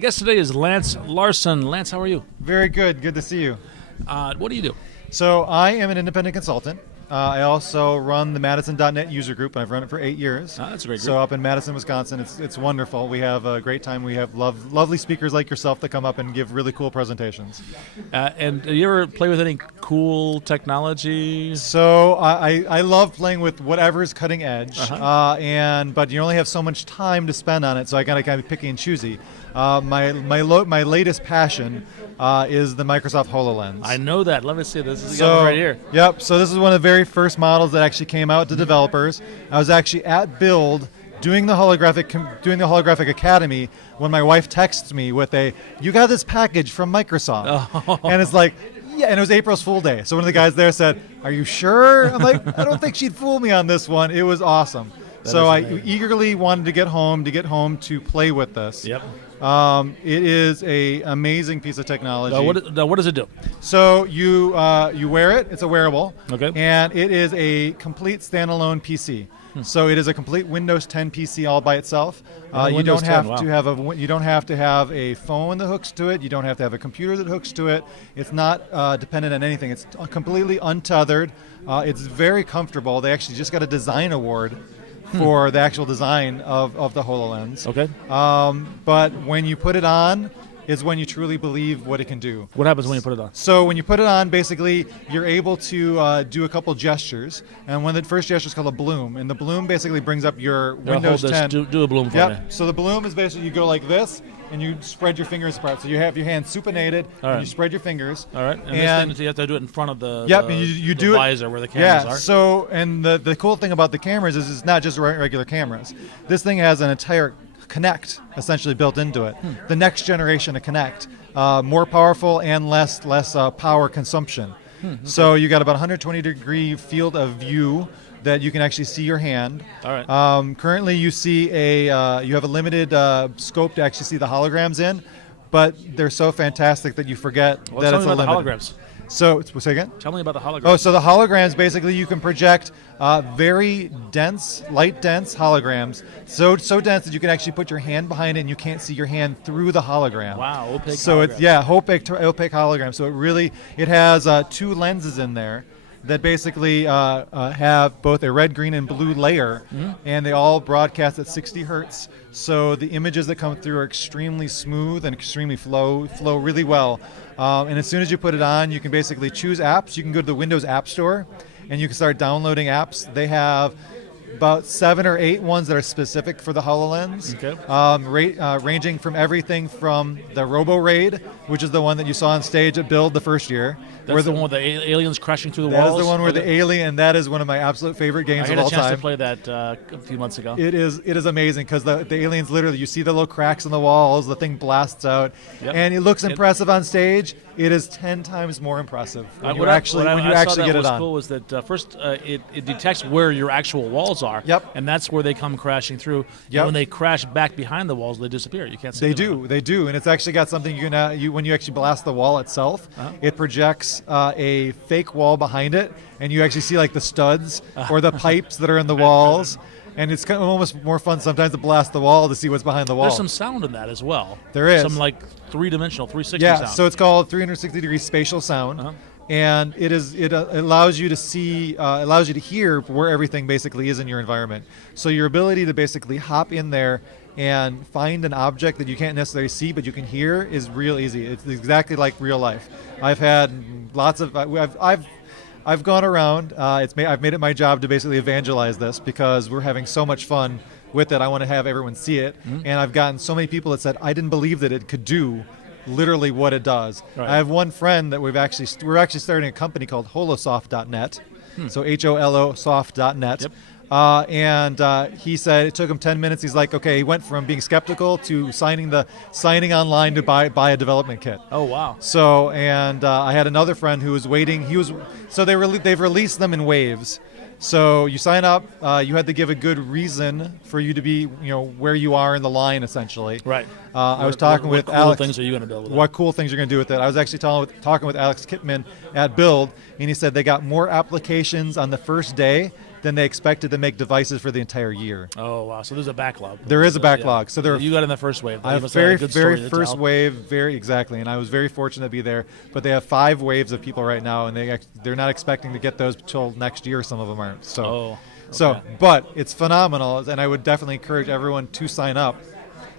guest today is Lance Larsen. Lance, how are you? Very good. Good to see you. What do you do? So I am an independent consultant. I also run the Madison.net user group, and I've run it for 8 years. That's a great group. So up in Madison, Wisconsin, it's wonderful. We have a great time. We have lovely speakers like yourself that come up and give really cool presentations. And do you ever play with any cool technology? So I love playing with whatever's cutting edge, but you only have so much time to spend on it, so I gotta kind of be picky and choosy. My latest passion is the Microsoft Hololens. I know that. Let me see. This is the guy right here. Yep. So this is one of the very first models that actually came out to developers. I was actually at Build doing the holographic academy when my wife texts me with "You got this package from Microsoft," and it's like. Yeah, and it was April's Fool Day. So one of the guys there said, "Are you sure?" I'm like, "I don't think she'd fool me on this one." It was awesome. So I eagerly wanted to get home to play with this. Yep. It is an amazing piece of technology. What does it do? So you wear it. It's a wearable. Okay. And it is a complete standalone PC. So it is a complete Windows 10 PC all by itself. You don't have to have a phone that hooks to it. You don't have to have a computer that hooks to it. It's not dependent on anything. It's completely untethered. It's very comfortable. They actually just got a design award for the actual design of the HoloLens. Okay. But when you put it on is when you truly believe what it can do. What happens when you put it on? So when you put it on, basically, you're able to do a couple gestures. And one of the first gesture is called a bloom. And the bloom basically brings up your Windows 10. Do a bloom for me. So the bloom is basically you go like this, and you spread your fingers apart. So you have your hands supinated, and you spread your fingers. All right. And this thing, you have to do it in front of the, you do visor where the cameras are. So, and the cool thing about the cameras is it's not just regular cameras. This thing has an entire Kinect essentially built into it. The next generation of Kinect, more powerful and less power consumption. Okay. So you got about 120-degree field of view that you can actually see your hand. All right. Currently, you see you have a limited scope to actually see the holograms in, but they're so fantastic that you forget that it's a limit. Holograms. So, say again? Tell me about the holograms. Oh, so the holograms, basically, you can project very dense, light dense holograms. So dense that you can actually put your hand behind it and you can't see your hand through the hologram. Wow, opaque So holograms. opaque hologram. So it has 2 lenses in there that basically have both a red, green, and blue layer, and they all broadcast at 60 hertz. So the images that come through are extremely smooth and extremely flow really well. And as soon as you put it on, you can basically choose apps. You can go to the Windows App Store, and you can start downloading apps. They have about 7 or 8 ones that are specific for the HoloLens, ranging from everything from the Robo-Raid, which is the one that you saw on stage at Build the first year. That's the one with the aliens crashing through the walls? That is the one where the alien, and that is one of my absolute favorite games of all time. I had a chance to play that a few months ago. It is amazing because the aliens literally, you see the little cracks in the walls, the thing blasts out, and it looks impressive on stage. It is 10 times more impressive when you actually get it on. What was cool was that first it detects where your actual walls are, and that's where they come crashing through. And when they crash back behind the walls, they disappear. You can't see them. They do, and it's actually got something when you actually blast the wall itself, it projects a fake wall behind it, and you actually see like the studs or the pipes that are in the walls. And it's kind of almost more fun sometimes to blast the wall to see what's behind the wall. There's some sound in that as well. There is. Some like 3-dimensional, 360 sound. Yeah, so it's called 360-degree spatial sound. And it allows you to see, allows you to hear where everything basically is in your environment. So your ability to basically hop in there and find an object that you can't necessarily see but you can hear is real easy. It's exactly like real life. I've had lots of, I've gone around. I've made it my job to basically evangelize this because we're having so much fun with it. I want to have everyone see it, and I've gotten so many people that said I didn't believe that it could do literally what it does. Right. I have one friend that we're actually starting a company called Holosoft.net, so HOLOsoft.net. Yep. And he said it took him 10 minutes. He's like, okay, he went from being skeptical to signing online to buy a development kit. Oh, wow. So, and I had another friend who was waiting. They've released them in waves. So you sign up, you had to give a good reason for you to be, where you are in the line, essentially. Right. I was talking with Alex. What cool things are you going to build with that? What cool things you're going to do with it? I was actually talking with Alex Kipman at Build, and he said they got more applications on the first day than they expected to make devices for the entire year. Oh wow! So there's a backlog. There is a backlog. Yeah. So you got in the first wave. I have very first wave, very exactly, and I was very fortunate to be there. But they have 5 waves of people right now, and they're not expecting to get those until next year. Some of them aren't. So, okay. But it's phenomenal, and I would definitely encourage everyone to sign up.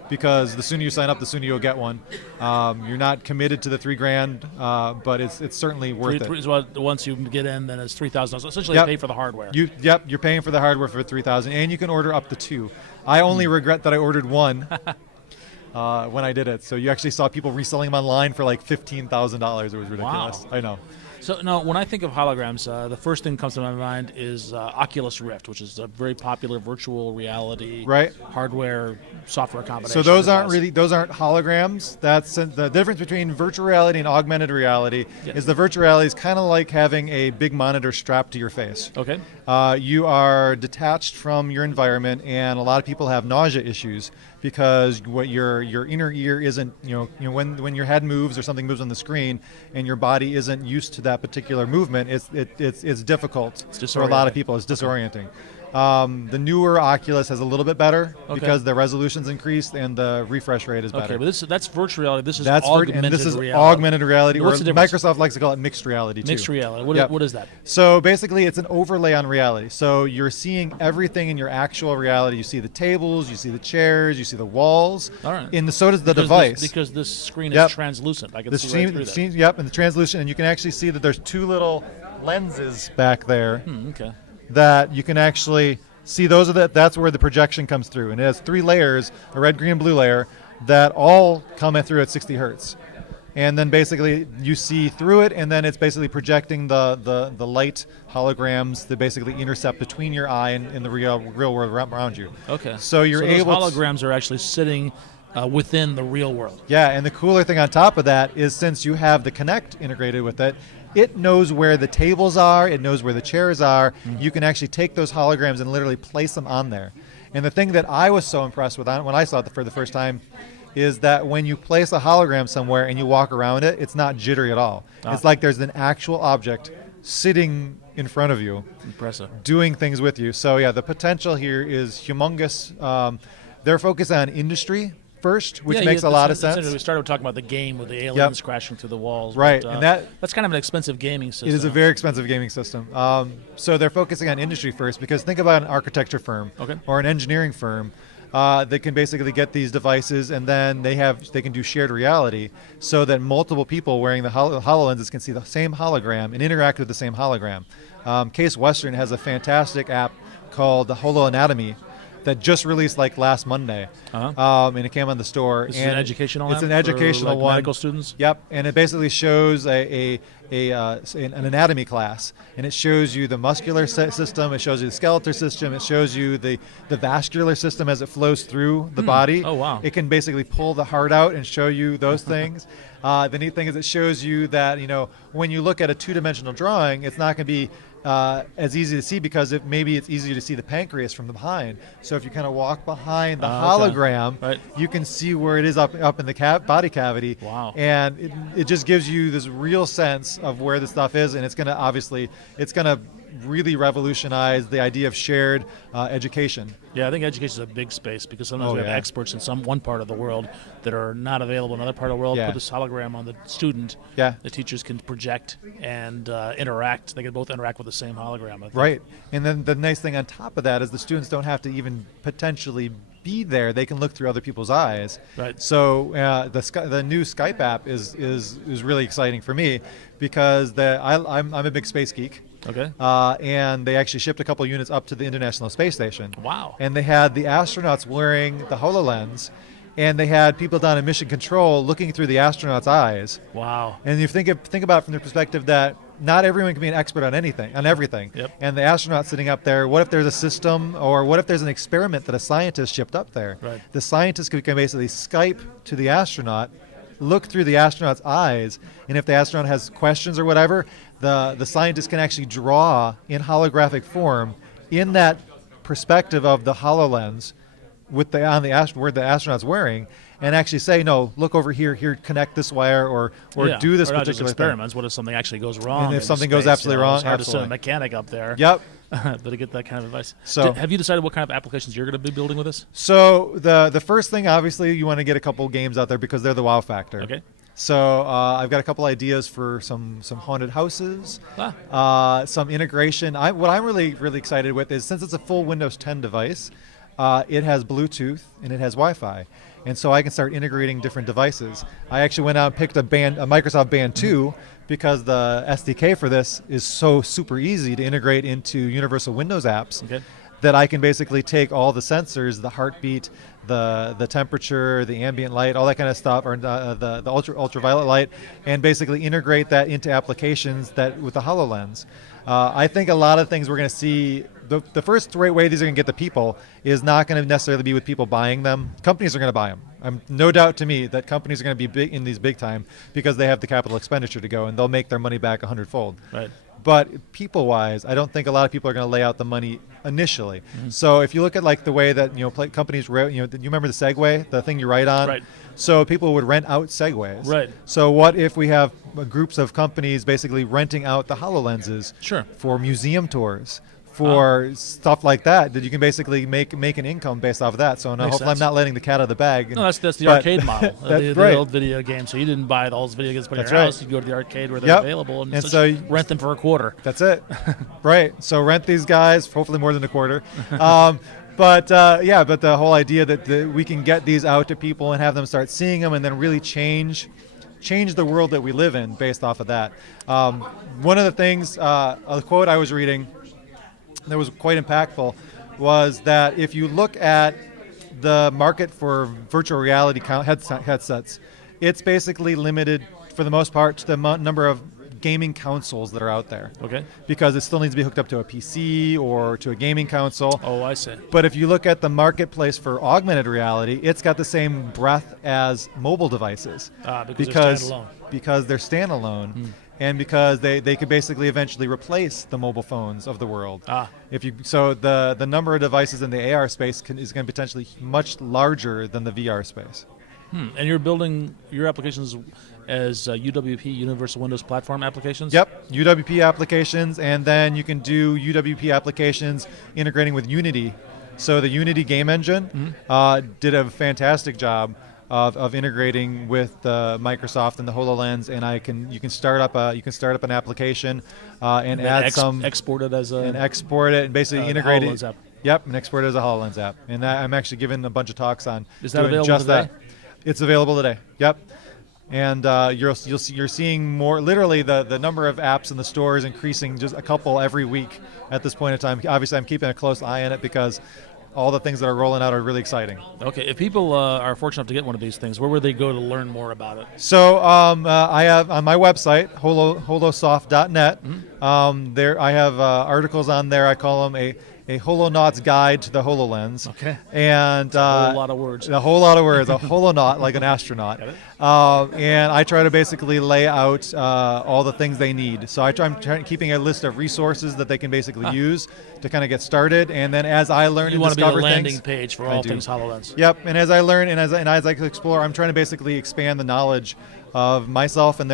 Because the sooner you sign up, the sooner you'll get one. You're not committed to the $3,000, but it's certainly worth it. Once you get in, then it's $3,000. So essentially, you pay for the hardware. You're paying for the hardware for $3,000, and you can order up to 2. I only regret that I ordered 1 when I did it. So you actually saw people reselling them online for like $15,000. It was ridiculous. Wow. I know. So now, when I think of holograms, the first thing that comes to my mind is Oculus Rift, which is a very popular virtual reality hardware software combination. So those aren't holograms. That's the difference between virtual reality and augmented reality. Is the virtual reality is kind of like having a big monitor strapped to your face. Okay. You are detached from your environment, and a lot of people have nausea issues because what your inner ear isn't, when your head moves or something moves on the screen and your body isn't used to that particular movement, it's difficult for a lot of people. It's disorienting. The newer Oculus has a little bit better because the resolution's increased and the refresh rate is better. Okay, but that's virtual reality. This is augmented reality. Augmented reality, or What's the difference? Microsoft likes to call it mixed reality too. Mixed reality. What is that? So basically, it's an overlay on reality. So you're seeing everything in your actual reality. You see the tables, you see the chairs, you see the walls. All right. And so does the device. Because this screen is translucent. I can see right through that. Yep, and the translucent, and you can actually see that there's 2 little lenses back there. Okay. That you can actually see. That's where the projection comes through, and it has 3 layers, a red, green, and blue layer, that all come through at 60 hertz. And then basically you see through it, and then it's basically projecting the light holograms that basically intercept between your eye and the real world around you. Okay. So you're able. Those holograms are actually sitting within the real world. Yeah, and the cooler thing on top of that is since you have the Kinect integrated with it, it knows where the tables are, it knows where the chairs are. You can actually take those holograms and literally place them on there. And the thing that I was so impressed with when I saw it for the first time is that when you place a hologram somewhere and you walk around it, it's not jittery at all. It's like there's an actual object sitting in front of you. Impressive. Doing things with you. So yeah, the potential here is humongous. They're focused on industry first, which makes a lot of sense. We started talking about the game with the aliens crashing through the walls. Right, but, and that's kind of an expensive gaming system. It is a very expensive gaming system. So they're focusing on industry first because think about an architecture firm or an engineering firm. They can basically get these devices, and then they can do shared reality so that multiple people wearing the HoloLenses can see the same hologram and interact with the same hologram. Case Western has a fantastic app called the Holoanatomy that just released like last Monday, and it came on the store. This is an educational app. It's an educational for, one. Medical students. Yep, and it basically shows an anatomy class, and it shows you the muscular system, it shows you the skeletal system, it shows you the vascular system as it flows through the body. Oh wow! It can basically pull the heart out and show you those things. The neat thing is it shows you that when you look at a 2-dimensional drawing, it's not going to be as easy to see because maybe it's easier to see the pancreas from behind. So if you kind of walk behind the hologram, you can see where it is up in the body cavity. Wow! And it just gives you this real sense of where the stuff is, and it's going to really revolutionize the idea of shared education. Yeah, I think education is a big space because sometimes we have experts in one part of the world that are not available in another part of the world. Put this hologram on the student. Yeah. The teachers can project and interact. They can both interact with the same hologram. I think. Right. And then the nice thing on top of that is the students don't have to even potentially be there. They can look through other people's eyes. Right. So the new Skype app is really exciting for me because I'm a big space geek. Okay. And they actually shipped a couple units up to the International Space Station. Wow. And they had the astronauts wearing the HoloLens, and they had people down in mission control looking through the astronauts' eyes. Wow. And you think about it from the perspective that not everyone can be an expert on everything. Yep. And the astronaut sitting up there, what if there's a system or what if there's an experiment that a scientist shipped up there? Right. The scientist can basically Skype to the astronaut, look through the astronaut's eyes, and if the astronaut has questions or whatever, the scientist can actually draw in holographic form in that perspective of the HoloLens where the astronaut's wearing, and actually say, no, look over here, connect this wire, or do this or not just particular experiments. thing. What if something actually goes wrong? And if something space, goes absolutely wrong, it's hard absolutely. to send a mechanic up there. Yep. But to get that kind of advice. So, have you decided what kind of applications you're going to be building with this? So the first thing, obviously, you want to get a couple games out there because they're the wow factor. Okay. So I've got a couple ideas for some haunted houses, some integration. What I'm really excited with is, since it's a full Windows 10 device, it has Bluetooth and it has Wi-Fi. And so I can start integrating different devices. I actually went out and picked a Microsoft Band 2 because the SDK for this is so super easy to integrate into Universal Windows apps that I can basically take all the sensors, the heartbeat, the temperature, the ambient light, all that kind of stuff, or the ultraviolet light, and basically integrate that into applications that with the HoloLens. I think a lot of things we're going to see. The first right way these are going to get the people is not going to necessarily be with people buying them. Companies are going to buy them. No doubt to me that companies are going to be big in these big time because they have the capital expenditure to go, and they'll make their money back 100-fold. Right. But people-wise, I don't think a lot of people are going to lay out the money initially. Mm-hmm. So if you look at like the way that companies, you remember the Segway, the thing you write on. Right. So people would rent out Segways. Right. So what if we have groups of companies basically renting out the HoloLenses for museum tours, for stuff like that you can basically make an income based off of that. So hopefully sense. I'm not letting the cat out of the bag. No, that's the arcade model. The old video game. So you didn't buy all those video games in your house. You go to the arcade where they're available and so rent them for a quarter. That's it. Right. So rent these guys, hopefully more than a quarter. But the whole idea that we can get these out to people and have them start seeing them and then really change the world that we live in based off of that. One of the things, a quote I was reading that was quite impactful was that if you look at the market for virtual reality headsets, it's basically limited for the most part to the number of gaming consoles that are out there. Okay. Because it still needs to be hooked up to a PC or to a gaming console. Oh, I see. But if you look at the marketplace for augmented reality, it's got the same breadth as mobile devices. Because they're standalone. And because they could basically eventually replace the mobile phones of the world. So the number of devices in the AR space is going to be potentially much larger than the VR space. And you're building your applications as UWP, Universal Windows Platform applications? Yep, UWP applications, and then you can do UWP applications integrating with Unity. So the Unity game engine did a fantastic job of integrating with Microsoft and the HoloLens, and you can start up an application and add export it and basically integrate it. App. Yep, and export it as a HoloLens app. And I'm actually giving a bunch of talks on Is that doing available just today? that. It's available today. Yep. And you're seeing more. Literally, the number of apps in the store is increasing, just a couple every week at this point in time. Obviously, I'm keeping a close eye on it because all the things that are rolling out are really exciting. Okay, if people are fortunate enough to get one of these things, where would they go to learn more about it? So I have on my website, holosoft.net. There I have articles on there. I call them a holonaut's guide to the HoloLens. Okay. And a whole lot of words. A whole lot of words. A holonaut, like an astronaut. And I try to basically lay out all the things they need. So I'm keeping a list of resources that they can basically use to kind of get started. And then as I learn and discover things, you want to be a landing page for all things HoloLens. Yep. And as I learn and as I explore, I'm trying to basically expand the knowledge of myself and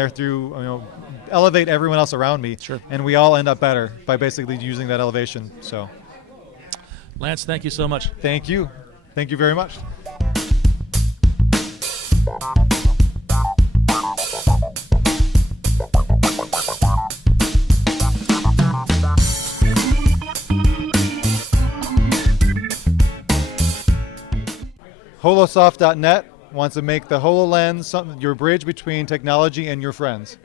elevate everyone else around me. Sure. And we all end up better by basically using that elevation. So. Lance, thank you so much. Thank you. Thank you very much. Holosoft.net wants to make the HoloLens your bridge between technology and your friends.